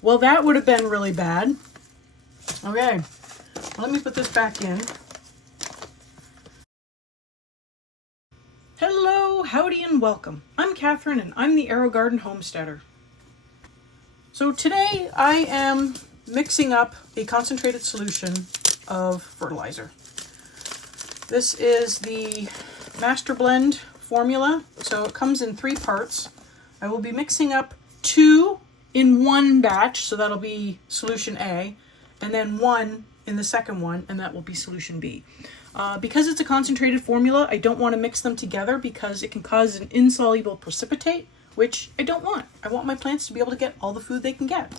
Well, that would have been really bad. Okay, let me put this back in. Hello, howdy, and welcome. I'm Kathryn, and I'm the Aerogarden Homesteader. So today I am mixing up a concentrated solution of fertilizer. This is the Master Blend formula, so it comes in 3 parts. I will be mixing up 2 in one batch, so that'll be solution A, and then 1 in the second one, and that will be solution B. Because it's a concentrated formula, I don't want to mix them together because it can cause an insoluble precipitate, which I don't want. I want my plants to be able to get all the food they can get.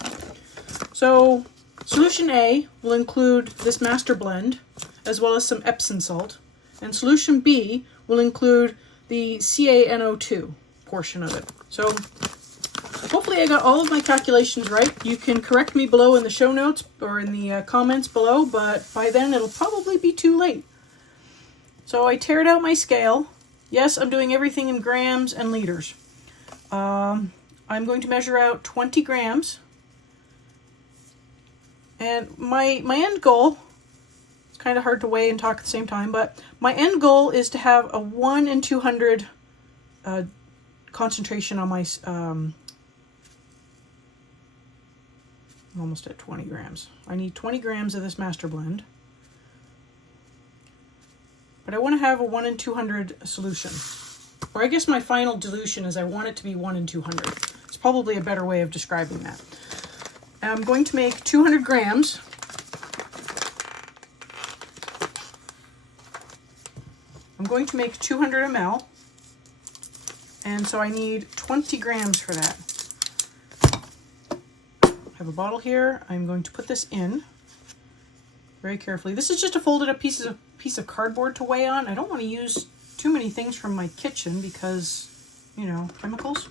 So solution A will include this Master Blend, as well as some Epsom salt, and solution B will include the CaNO2 portion of it. So hopefully I got all of my calculations right. You can correct me below in the show notes or in the comments below, but by then it'll probably be too late. So I teared out my scale. Yes, I'm doing everything in grams and liters. I'm going to measure out 20 grams. And my end goal, it's kind of hard to weigh and talk at the same time, but my end goal is to have a 1 in 200 concentration on my, I'm almost at 20 grams. I need 20 grams of this Master Blend. But I want to have a 1 in 200 solution. Or I guess my final dilution is I want it to be 1 in 200. It's probably a better way of describing that. I'm going to make 200 grams. I'm going to make 200 ml. And so I need 20 grams for that. I have a bottle here. I'm going to put this in very carefully. This is just a folded up piece of cardboard to weigh on. I don't want to use too many things from my kitchen because, you know, chemicals.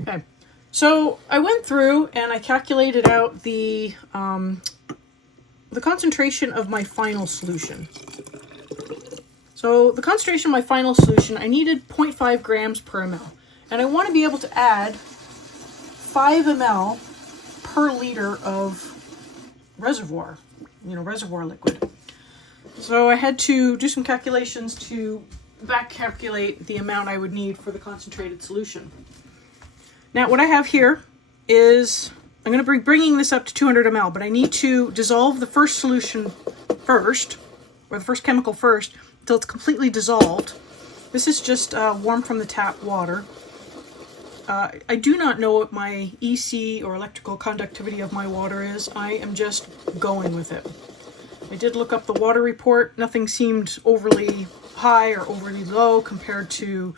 Okay, so I went through and I calculated out the concentration of my final solution. So the concentration of my final solution, I needed 0.5 grams per ml. And I want to be able to add 5 ml per liter of reservoir, reservoir liquid. So I had to do some calculations to back calculate the amount I would need for the concentrated solution. Now what I have here is, I'm going to be bringing this up to 200 ml, but I need to dissolve the first solution first, or the first chemical first, until it's completely dissolved. This is just warm from the tap water. I do not know what my EC or electrical conductivity of my water is. I am just going with it. I did look up the water report. Nothing seemed overly high or overly low compared to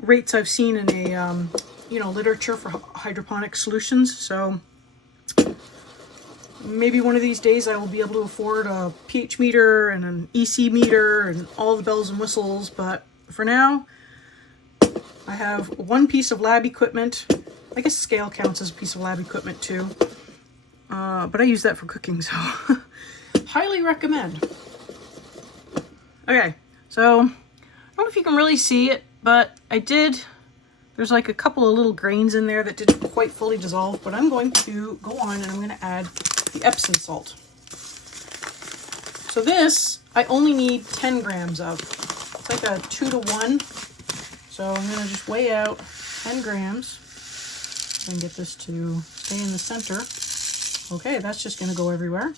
rates I've seen in a literature for hydroponic solutions. So maybe one of these days I will be able to afford a pH meter and an EC meter and all the bells and whistles. But for now, I have 1 piece of lab equipment. I guess scale counts as a piece of lab equipment too. But I use that for cooking, so highly recommend. Okay, so I don't know if you can really see it, but there's like a couple of little grains in there that didn't quite fully dissolve, but I'm going to go on and I'm going to add the Epsom salt. So this, I only need 10 grams of. It's like a 2 to 1. So I'm going to just weigh out 10 grams and get this to stay in the center. Okay, that's just going to go everywhere.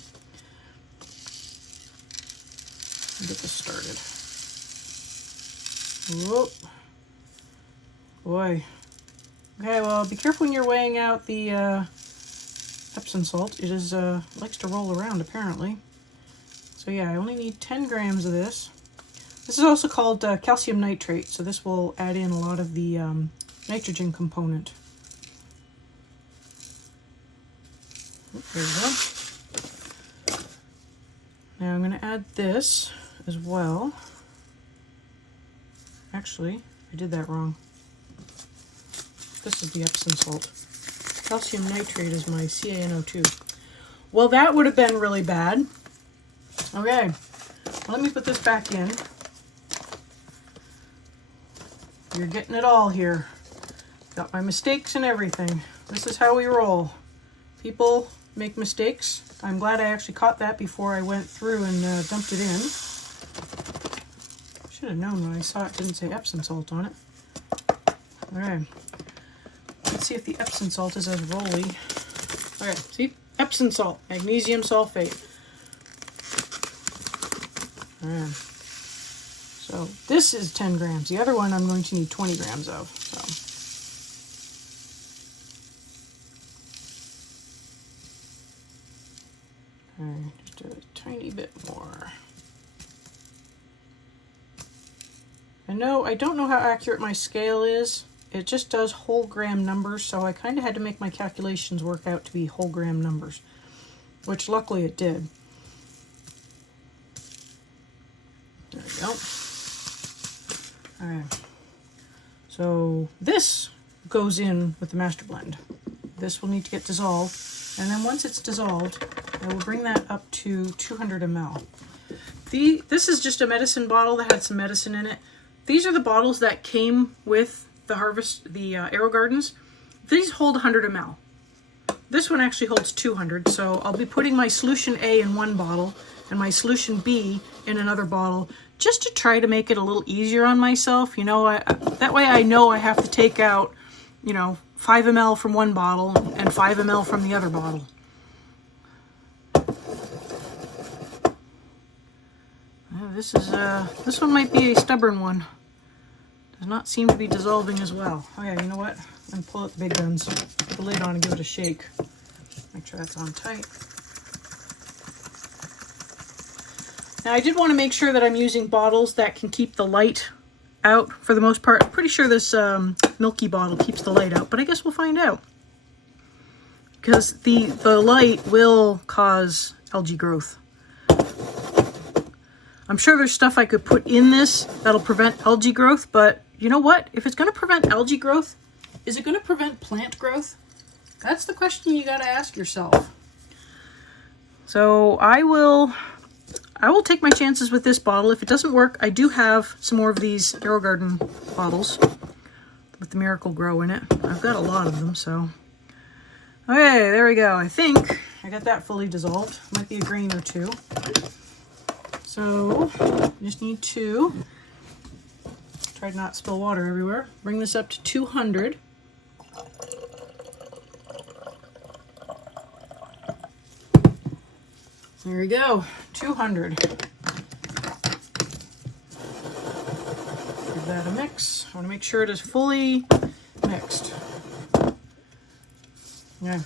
Get this started. Whoop. Boy. Okay, well, be careful when you're weighing out the Epsom salt. It is likes to roll around, apparently. So yeah, I only need 10 grams of this. This is also called calcium nitrate, so this will add in a lot of the nitrogen component. There we go. Now I'm going to add this as well. Actually, I did that wrong. This is the Epsom salt. Calcium nitrate is my CaNO2. Well, that would have been really bad. Okay, let me put this back in. You're getting it all here. Got my mistakes and everything. This is how we roll. People make mistakes. I'm glad I actually caught that before I went through and dumped it in. Should have known when I saw it didn't say Epsom salt on it. Alright. Let's see if the Epsom salt is as rolly. Alright, see? Epsom salt, magnesium sulfate. Alright. So this is 10 grams. The other one I'm going to need 20 grams of. So. Alright, just a tiny bit more. I don't know how accurate my scale is. It just does whole gram numbers, so I kind of had to make my calculations work out to be whole gram numbers, which luckily it did. There we go. Alright, so this goes in with the master blend. This will need to get dissolved, and then once it's dissolved, I will bring that up to 200 ml. This is just a medicine bottle that had some medicine in it. These are the bottles that came with the Aerogardens. These hold 100 ml. This one actually holds 200, so I'll be putting my solution A in one bottle and my solution B in another bottle, just to try to make it a little easier on myself. You know, that way I know I have to take out, 5 ml from one bottle and 5 ml from the other bottle. This one might be a stubborn one. Does not seem to be dissolving as well. Oh yeah, you know what? I'm gonna pull out the big guns, put the lid on and give it a shake. Make sure that's on tight. Now I did want to make sure that I'm using bottles that can keep the light out for the most part. I'm pretty sure this milky bottle keeps the light out, but I guess we'll find out. Because the light will cause algae growth. I'm sure there's stuff I could put in this that'll prevent algae growth, but you know what? If it's going to prevent algae growth, is it going to prevent plant growth? That's the question you got to ask yourself. So I will take my chances with this bottle. If it doesn't work, I do have some more of these Aerogarden bottles with the Miracle Grow in it. I've got a lot of them, so. Okay, there we go. I think I got that fully dissolved. Might be a grain or two. So, just need to, try to not spill water everywhere, bring this up to 200. There we go, 200. Give that a mix. I want to make sure it is fully mixed. Yeah.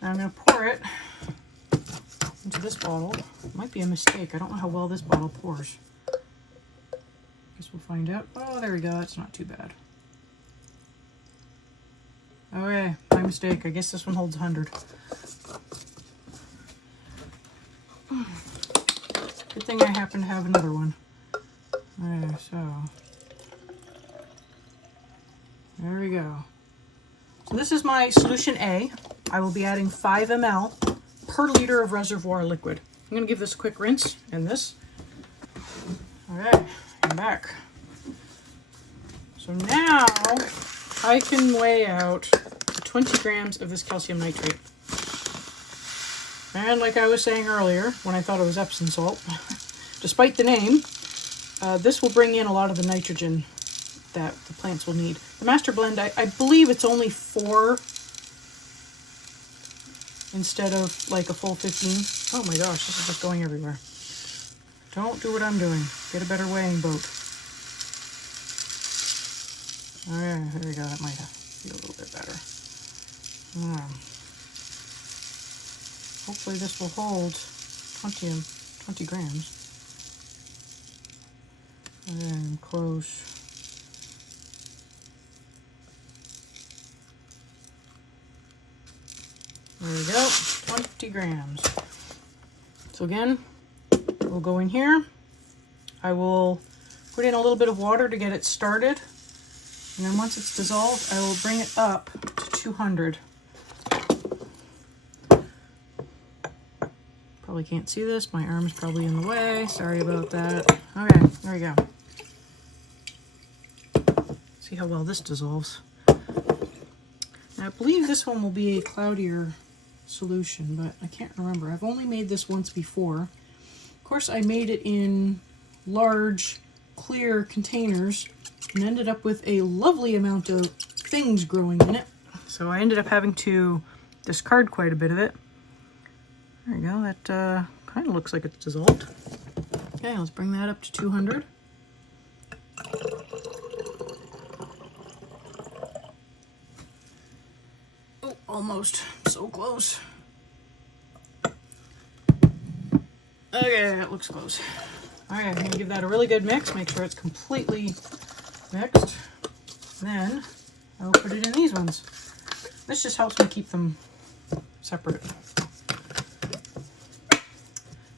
Now I'm going to pour it into this bottle. Might be a mistake. I don't know how well this bottle pours. Guess we'll find out. Oh, there we go. That's not too bad. Okay, my mistake. I guess this one holds 100. Good thing I happen to have another one. Okay, so there we go. So this is my solution A. I will be adding 5 ml per liter of reservoir liquid. I'm going to give this a quick rinse and this. Alright, I'm back. So now I can weigh out 20 grams of this calcium nitrate. And like I was saying earlier, when I thought it was Epsom salt, despite the name, this will bring in a lot of the nitrogen that the plants will need. The master blend, I believe it's only 4 instead of like a full 15. Oh my gosh, this is just going everywhere. Don't do what I'm doing. Get a better weighing boat. Okay, there we go. That might be a little bit better. Hopefully this will hold 20 grams. And then close. There we go, 20 grams. So again, we'll go in here. I will put in a little bit of water to get it started. And then once it's dissolved, I will bring it up to 200. Probably can't see this. My arm's probably in the way. Sorry about that. Okay, there we go. See how well this dissolves. I believe this one will be a cloudier solution, but I can't remember. I've only made this once before. Of course, I made it in large, clear containers and ended up with a lovely amount of things growing in it. So I ended up having to discard quite a bit of it. There you go. That kind of looks like it's dissolved. Okay, let's bring that up to 200. Oh, almost. So close. Okay, that looks close. All right, I'm going to give that a really good mix. Make sure it's completely mixed. Then I'll put it in these ones. This just helps me keep them separate.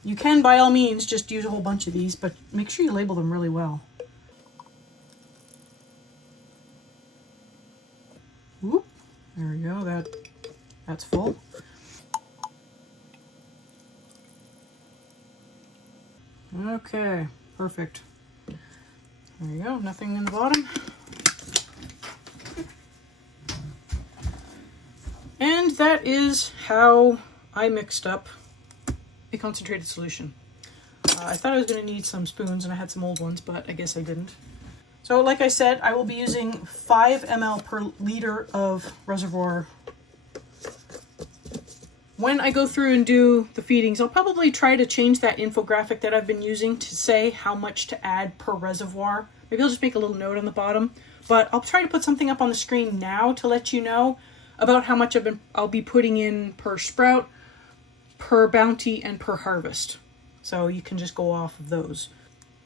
You can, by all means, just use a whole bunch of these, but make sure you label them really well. Whoop. There we go. That's full. Okay, perfect. There you go. Nothing in the bottom. And that is how I mixed up a concentrated solution. I thought I was going to need some spoons, and I had some old ones, but I guess I didn't. So like I said, I will be using 5 ml per liter of reservoir. When I go through and do the feedings, I'll probably try to change that infographic that I've been using to say how much to add per reservoir. Maybe I'll just make a little note on the bottom, but I'll try to put something up on the screen now to let you know about how much I'll be putting in per sprout, per bounty, and per harvest. So you can just go off of those.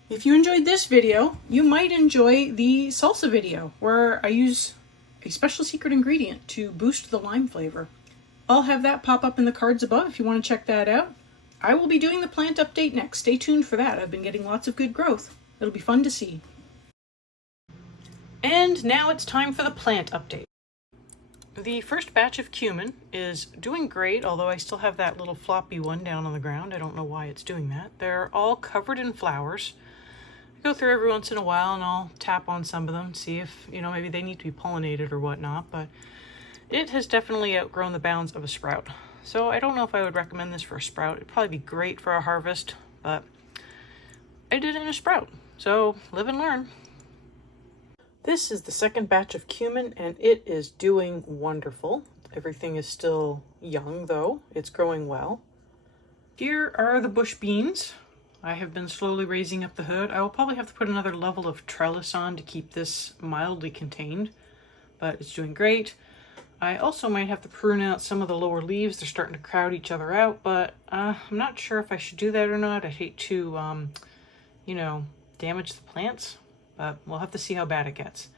If you enjoyed this video, you might enjoy the salsa video, where I use a special secret ingredient to boost the lime flavor. I'll have that pop up in the cards above if you want to check that out. I will be doing the plant update next. Stay tuned for that. I've been getting lots of good growth. It'll be fun to see. And now it's time for the plant update. The first batch of cumin is doing great, although I still have that little floppy one down on the ground. I don't know why it's doing that. They're all covered in flowers. I go through every once in a while and I'll tap on some of them, see if, maybe they need to be pollinated or whatnot, but it has definitely outgrown the bounds of a sprout. So I don't know if I would recommend this for a sprout. It'd probably be great for a harvest, but I did it in a sprout. So live and learn. This is the second batch of cumin, and it is doing wonderful. Everything is still young, though. It's growing well. Here are the bush beans. I have been slowly raising up the hood. I will probably have to put another level of trellis on to keep this mildly contained, but it's doing great. I also might have to prune out some of the lower leaves. They're starting to crowd each other out, but I'm not sure if I should do that or not. I'd hate to, damage the plants. But we'll have to see how bad it gets.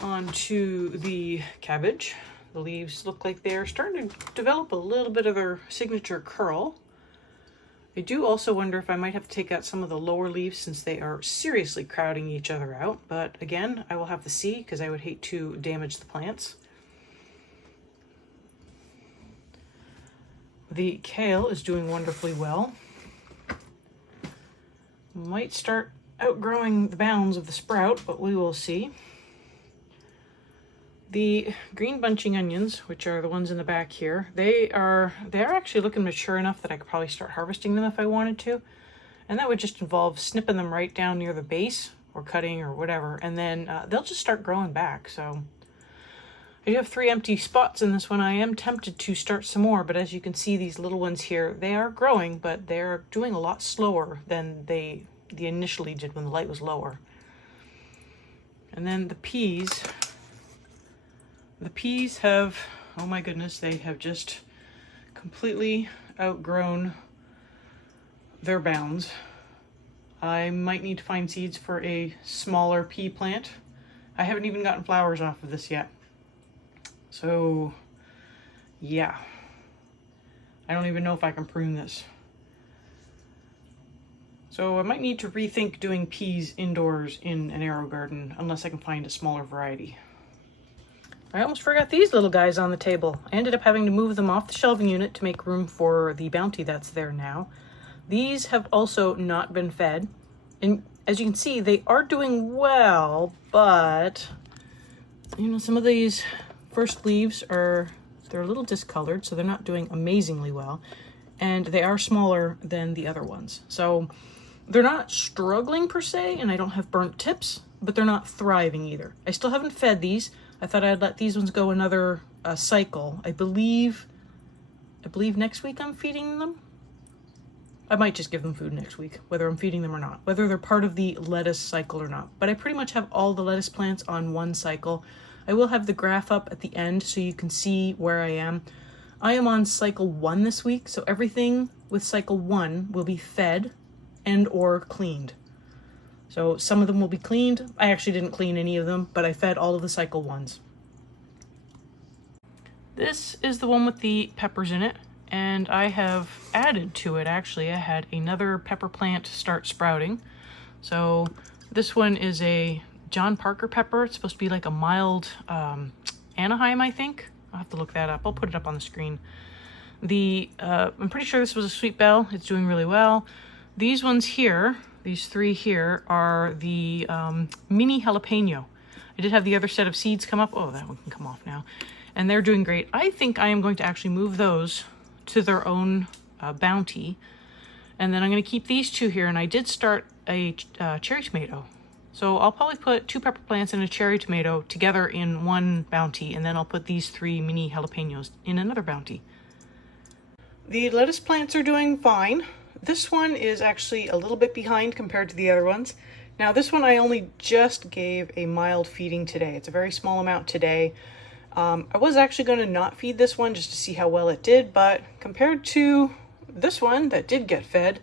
On to the cabbage. The leaves look like they're starting to develop a little bit of their signature curl. I do also wonder if I might have to take out some of the lower leaves since they are seriously crowding each other out. But again, I will have to see because I would hate to damage the plants. The kale is doing wonderfully well. Might start outgrowing the bounds of the sprout, but we will see. The green bunching onions, which are the ones in the back here, they're actually looking mature enough that I could probably start harvesting them if I wanted to. And that would just involve snipping them right down near the base or cutting or whatever, and then they'll just start growing back. So I do have 3 empty spots in this one. I am tempted to start some more, but as you can see, these little ones here, they are growing, but they're doing a lot slower than they initially did when the light was lower. And then the peas have, oh my goodness, they have just completely outgrown their bounds. I might need to find seeds for a smaller pea plant. I haven't even gotten flowers off of this yet. So yeah, I don't even know if I can prune this. So I might need to rethink doing peas indoors in an Aerogarden unless I can find a smaller variety. I almost forgot these little guys on the table. I ended up having to move them off the shelving unit to make room for the bounty that's there now. These have also not been fed. And as you can see, they are doing well, but some of these first leaves they're a little discolored, so they're not doing amazingly well. And they are smaller than the other ones. So they're not struggling per se, and I don't have burnt tips, but they're not thriving either. I still haven't fed these. I thought I'd let these ones go another cycle. I believe next week I'm feeding them. I might just give them food next week, whether I'm feeding them or not, whether they're part of the lettuce cycle or not. But I pretty much have all the lettuce plants on one cycle. I will have the graph up at the end so you can see where I am. I am on cycle 1 this week, so everything with cycle 1 will be fed and or cleaned. So some of them will be cleaned. I actually didn't clean any of them, but I fed all of the cycle 1s. This is the one with the peppers in it, and I have added to it, actually. I had another pepper plant start sprouting. So this one is a John Parker pepper. It's supposed to be like a mild Anaheim, I think. I'll have to look that up. I'll put it up on the screen. I'm pretty sure this was a sweet bell. It's doing really well. These ones here, these 3 here, are the mini jalapeno. I did have the other set of seeds come up. Oh, that one can come off now. And they're doing great. I think I am going to actually move those to their own bounty. And then I'm going to keep these 2 here. And I did start a cherry tomato. So I'll probably put 2 pepper plants and a cherry tomato together in one bounty. And then I'll put these 3 mini jalapenos in another bounty. The lettuce plants are doing fine. This one is actually a little bit behind compared to the other ones. Now this one I only just gave a mild feeding today. It's a very small amount today. I was actually going to not feed this one just to see how well it did, but compared to this one that did get fed,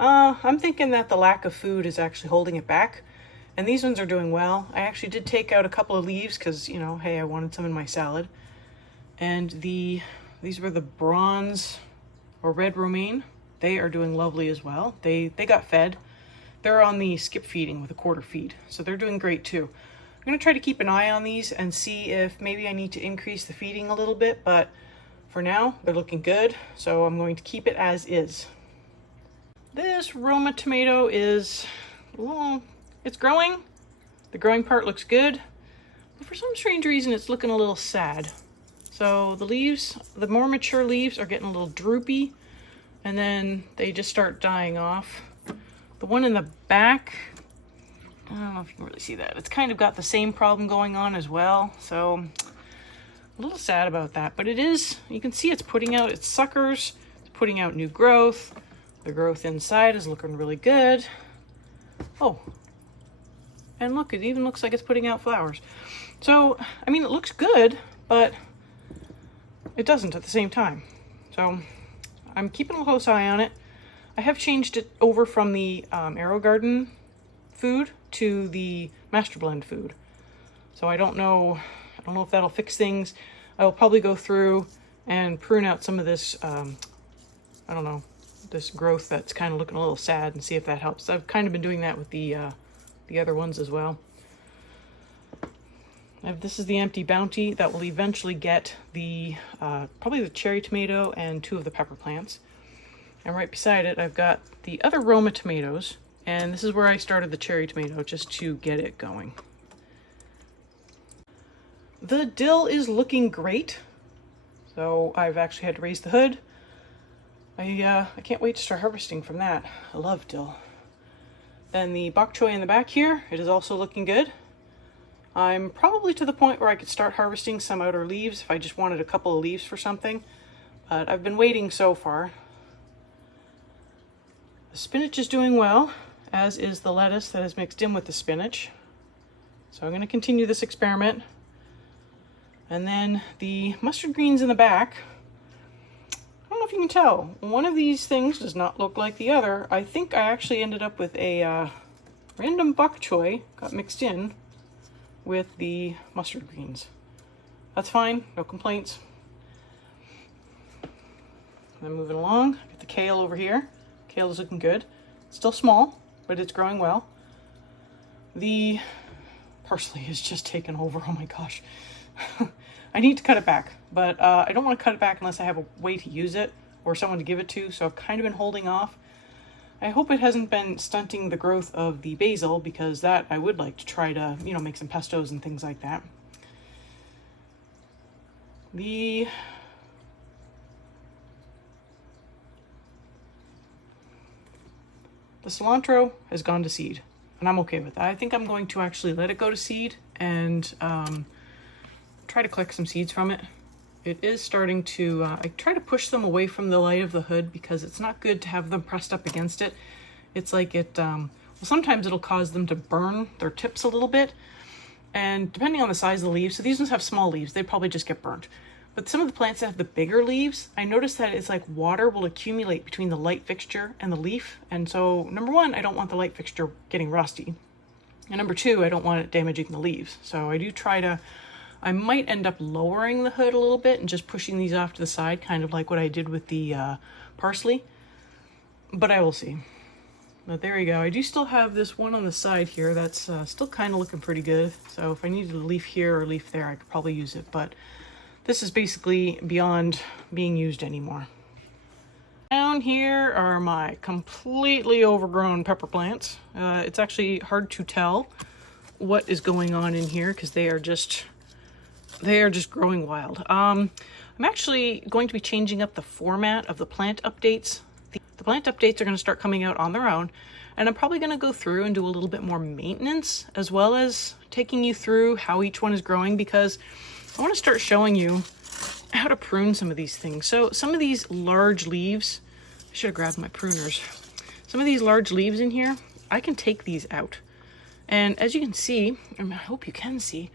I'm thinking that the lack of food is actually holding it back. And these ones are doing well. I actually did take out a couple of leaves because, you know, hey, I wanted some in my salad. And these were the bronze or red romaine. They are doing lovely as well. They got fed. They're on the skip feeding with a quarter feed, so they're doing great too. I'm going to try to keep an eye on these and see if maybe I need to increase the feeding a little bit, but for now they're looking good, so I'm going to keep it as is. This Roma tomato is, well, it's growing. The growing part looks good, but for some strange reason it's looking a little sad. So the leaves, the more mature leaves are getting a little droopy, and then they just start dying off. The one in the back, I don't know if you can really see that. It's kind of got the same problem going on as well. So a little sad about that, but it is, you can see it's putting out its suckers. It's putting out new growth. The growth inside is looking really good. Oh, and look, it even looks like it's putting out flowers. So, I mean, it looks good, but it doesn't at the same time. So I'm keeping a close eye on it. I have changed it over from the Aerogarden food to the Master Blend food. So I don't know if that'll fix things. I will probably go through and prune out some of this, this growth that's kind of looking a little sad and see if that helps. I've kind of been doing that with the other ones as well. This is the empty bounty that will eventually get the probably the cherry tomato and 2 of the pepper plants. And right beside it, I've got the other Roma tomatoes, and this is where I started the cherry tomato just to get it going. The dill is looking great. So I've actually had to raise the hood. I can't wait to start harvesting from that. I love dill. Then the bok choy in the back here, it is also looking good. I'm probably to the point where I could start harvesting some outer leaves if I just wanted a couple of leaves for something, but I've been waiting so far. The spinach is doing well, as is the lettuce that is mixed in with the spinach. So I'm going to continue this experiment. And then the mustard greens in the back, I don't know if you can tell, one of these things does not look like the other. I think I actually ended up with a random bok choy got mixed in with the mustard greens. That's fine, no complaints. And then moving along, get the kale over here. Kale is looking good. It's still small, but it's growing well. The parsley is just taken over, oh my gosh. I need to cut it back, but I don't want to cut it back unless I have a way to use it or someone to give it to, so I've kind of been holding off. I hope it hasn't been stunting the growth of the basil, because that I would like to try to, make some pestos and things like that. The cilantro has gone to seed, and I'm okay with that. I think I'm going to actually let it go to seed and try to collect some seeds from it. It is starting to, I try to push them away from the light of the hood because it's not good to have them pressed up against it. It's like it, well, sometimes it'll cause them to burn their tips a little bit. And depending on the size of the leaves, so these ones have small leaves, they probably just get burnt. But some of the plants that have the bigger leaves, I noticed that it's like water will accumulate between the light fixture and the leaf. And so number one, I don't want the light fixture getting rusty. And number two, I don't want it damaging the leaves. So I do try to, I might end up lowering the hood a little bit and just pushing these off to the side, kind of like what I did with the parsley. But I will see. But there you go. I do still have this one on the side here that's still kind of looking pretty good. So if I needed a leaf here or a leaf there, I could probably use it. But this is basically beyond being used anymore. Down here are my completely overgrown pepper plants. It's actually hard to tell what is going on in here because they are just growing wild. I'm actually going to be changing up the format of the plant updates. The plant updates are going to start coming out on their own, and I'm probably going to go through and do a little bit more maintenance as well as taking you through how each one is growing, because I want to start showing you how to prune some of these things. So some of these large leaves, I should have grabbed my pruners. Some of these large leaves in here, I can take these out. And as you can see, and I hope you can see,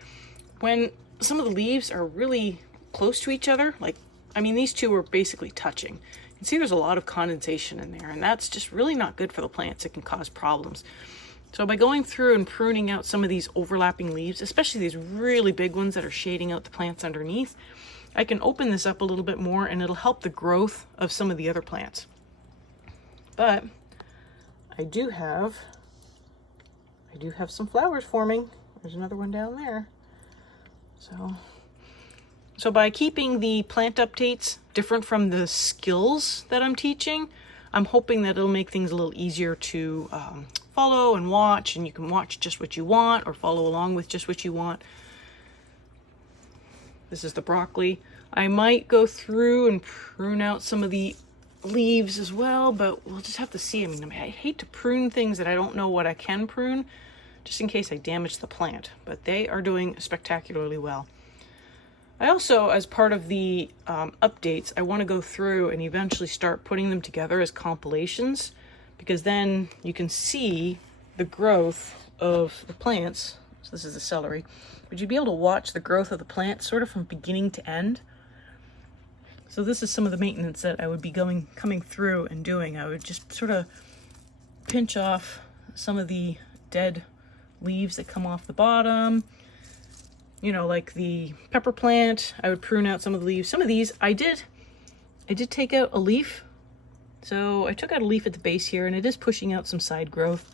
when some of the leaves are really close to each other, like, I mean, these two are basically touching. You can see there's a lot of condensation in there, and that's just really not good for the plants. It can cause problems. So by going through and pruning out some of these overlapping leaves, especially these really big ones that are shading out the plants underneath, I can open this up a little bit more and it'll help the growth of some of the other plants. But I do have some flowers forming. There's another one down there. So by keeping the plant updates different from the skills that I'm teaching, I'm hoping that it'll make things a little easier to follow and watch, and you can watch just what you want or follow along with just what you want. This is the broccoli. I might go through and prune out some of the leaves as well, but we'll just have to see. I mean, I hate to prune things that I don't know what I can prune, just in case I damage the plant, but they are doing spectacularly well. I also, as part of the updates, I want to go through and eventually start putting them together as compilations, because then you can see the growth of the plants. So this is the celery. Would you be able to watch the growth of the plant sort of from beginning to end? So this is some of the maintenance that I would be coming through and doing. I would just sort of pinch off some of the dead leaves that come off the bottom. You know, like the pepper plant, I would prune out some of the leaves. Some of these, I did take out a leaf. So I took out a leaf at the base here, and it is pushing out some side growth.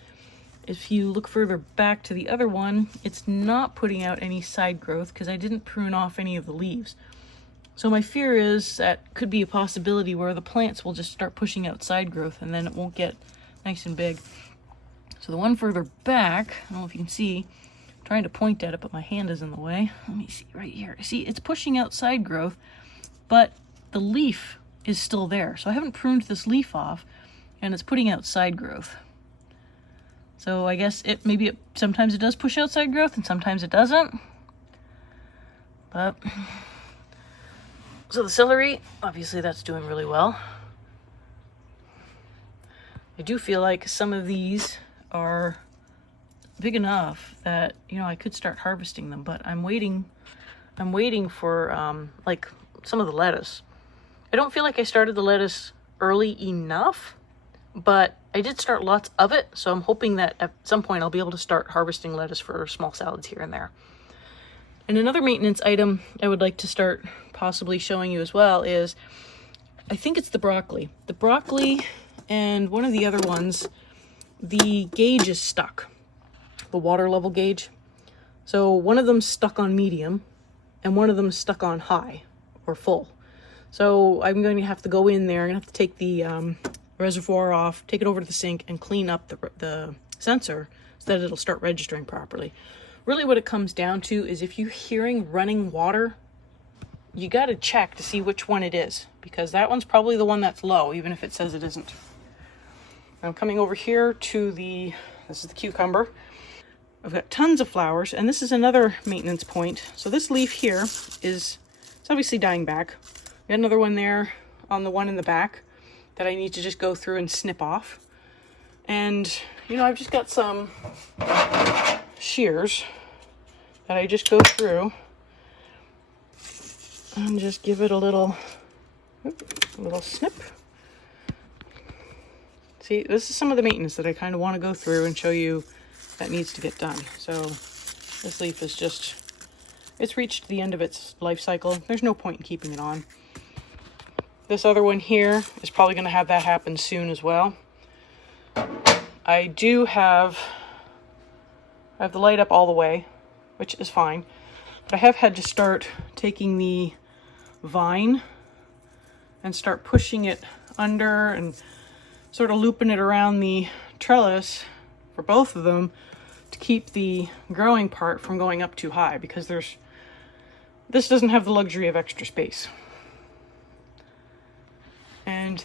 If you look further back to the other one, it's not putting out any side growth because I didn't prune off any of the leaves. So my fear is that could be a possibility where the plants will just start pushing out side growth and then it won't get nice and big. So the one further back, I don't know if you can see, I'm trying to point at it, but my hand is in the way. Let me see right here. See, it's pushing out side growth, but the leaf is still there. So I haven't pruned this leaf off, and it's putting out side growth. So I guess sometimes it does push out side growth and sometimes it doesn't. But so the celery, obviously that's doing really well. I do feel like some of these are big enough that, you know, I could start harvesting them, but I'm waiting for like some of the lettuce. I don't feel like I started the lettuce early enough, but I did start lots of it, so I'm hoping that at some point I'll be able to start harvesting lettuce for small salads here and there. And another maintenance item I would like to start possibly showing you as well is, I think it's the broccoli. The broccoli and one of the other ones, the gauge is stuck, the water level gauge. So one of them's stuck on medium and one of them's stuck on high or full. So I'm going to have to go in there. I'm going to have to take the reservoir off, take it over to the sink, and clean up the sensor so that it'll start registering properly. Really what it comes down to is if you're hearing running water you got to check to see which one it is, because that one's probably the one that's low, even if it says it isn't. I'm coming over here to this is the cucumber. I've got tons of flowers, and this is another maintenance point. So this leaf here it's obviously dying back. Got another one there on the one in the back that I need to just go through and snip off. And, you know, I've just got some shears that I just go through and just give it a little snip. See, this is some of the maintenance that I kind of want to go through and show you that needs to get done. So this leaf is it's reached the end of its life cycle. There's no point in keeping it on. This other one here is probably going to have that happen soon as well. I have the light up all the way, which is fine. But I have had to start taking the vine and start pushing it under and sort of looping it around the trellis for both of them to keep the growing part from going up too high, because this doesn't have the luxury of extra space. And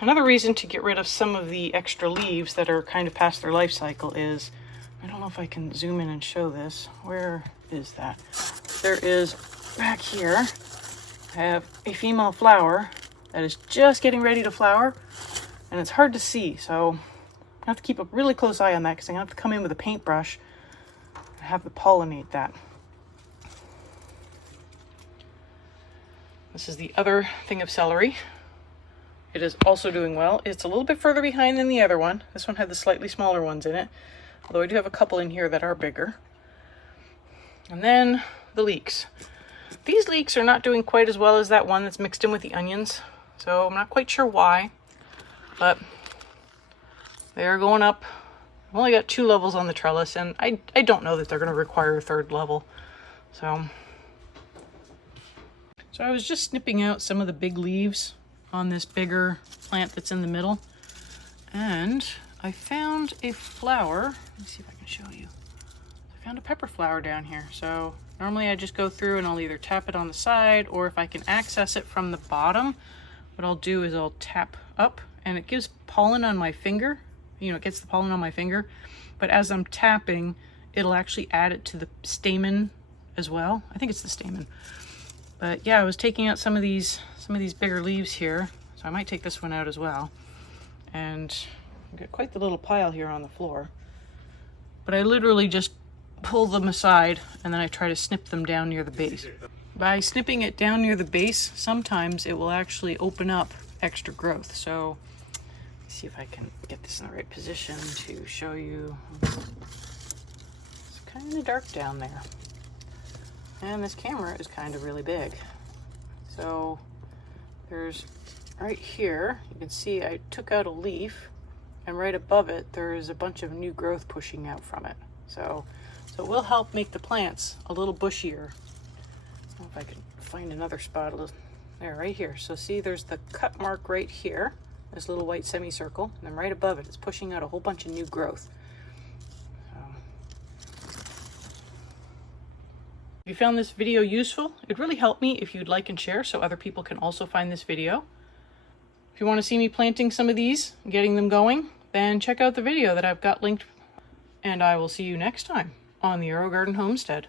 another reason to get rid of some of the extra leaves that are kind of past their life cycle is, I don't know if I can zoom in and show this. Where is that? There is, back here, I have a female flower that is just getting ready to flower, and it's hard to see, so I have to keep a really close eye on that, because I'm going to have to come in with a paintbrush and have to pollinate that. This is the other thing of celery. It is also doing well. It's a little bit further behind than the other one. This one had the slightly smaller ones in it, although I do have a couple in here that are bigger. And then the leeks. These leeks are not doing quite as well as that one that's mixed in with the onions, so I'm not quite sure why, but they're going up. I've only got 2 levels on the trellis, and I don't know that they're going to require a 3rd level. So I was just snipping out some of the big leaves on this bigger plant that's in the middle, and I found a flower. Let me see if I can show you. I found a pepper flower down here. So normally I just go through and I'll either tap it on the side, or if I can access it from the bottom, what I'll do is I'll tap up, and it gives pollen on my finger. You know, it gets the pollen on my finger, but as I'm tapping, it'll actually add it to the stamen as well. I think it's the stamen. But yeah, I was taking out some of these bigger leaves here, so I might take this one out as well. And I've got quite the little pile here on the floor. But I literally just pull them aside, and then I try to snip them down near the base. By snipping it down near the base, sometimes it will actually open up extra growth. So let's see if I can get this in the right position to show you. It's kind of dark down there. And this camera is kind of really big. So there's right here, you can see I took out a leaf, and right above it there's a bunch of new growth pushing out from it. So it will help make the plants a little bushier. I don't know if I can find another spot. There, right here. So see, there's the cut mark right here, this little white semicircle, and then right above it, it's pushing out a whole bunch of new growth. If you found this video useful, it'd really help me if you'd like and share so other people can also find this video. If you want to see me planting some of these and getting them going, then check out the video that I've got linked, and I will see you next time on the Aerogarden Homestead.